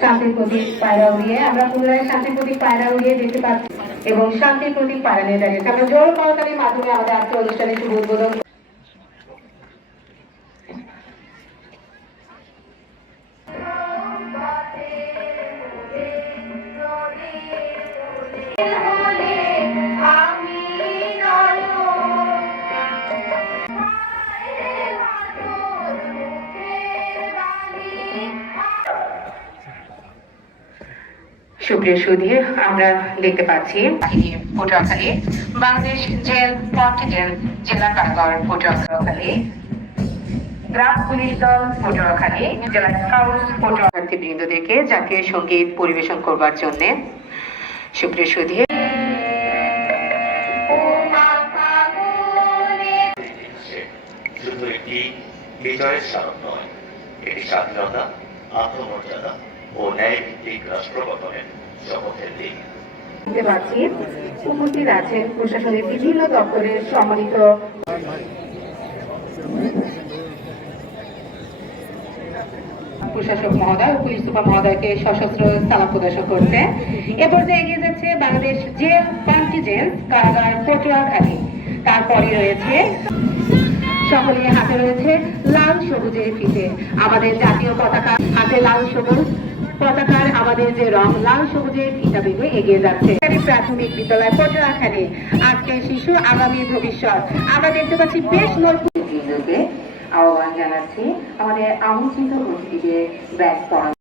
শান্তির প্রতীক পায়রা উড়িয়ে, আমরা পুনরায় শান্তির প্রতীক পায়রা উড়িয়ে দেখতে পাচ্ছি এবং শান্তির প্রতীক পায়রা নিয়ে দাঁড়িয়েছে আমরা জোর করতালির মাধ্যমে আমাদের আত্মীয় অনুষ্ঠানে শুভ উদ্বোধন সুপ্রিয় সুধী, আমরা দেখতে পাচ্ছি পটুয়াখালী বাংলাদেশ জেল কন্টিজেন্ট জেলা কারাগার পটুয়াখালী গ্রাম পুলিশ দল পটুয়াখালী জেলা স্কাউটস পটুয়াখালী জাতীয় সংগীত পরিবেশন করবার জন্য। সুপ্রিয় সুধী সে শুধু একটি বিজয়ের নয়, এটি স্বাধীনতা আত্মমর্যাদা ও ন্যায় ভিত্তিক রাষ্ট্র গঠনের শপথের দিন আছেন প্রশাসনের বিভিন্ন দপ্তরের সম্মানিত প্রশাসক মহোদয় পুলিশ সুপার মহোদয়কে সশস্ত্র সালাম প্রদর্শন করছে। এ পর্যায়ে এগিয়ে যাচ্ছে বাংলাদেশ জেল কন্টিজেন্ট কারাগার পটুয়াখালী তারপরে রয়েছে সকলে হাতে রয়েছে লাল সবুজের ফিতে আমাদের জাতীয় পতাকা হাতে লাল সবুজ। পতাকার আমাদের যে রং, লাল সবুজের ফিতা বেগে এগিয়ে যাচ্ছে। প্রাথমিক বিদ্যালয় পটুয়াখালী আজকের শিশু আগামী ভবিষ্যৎ। আমরা দেখতে পাচ্ছি বেশ নতুন আহ্বান জানাচ্ছি। আমাদের আমন্ত্রিত অতিথিদের ব্যাগ পড়ানো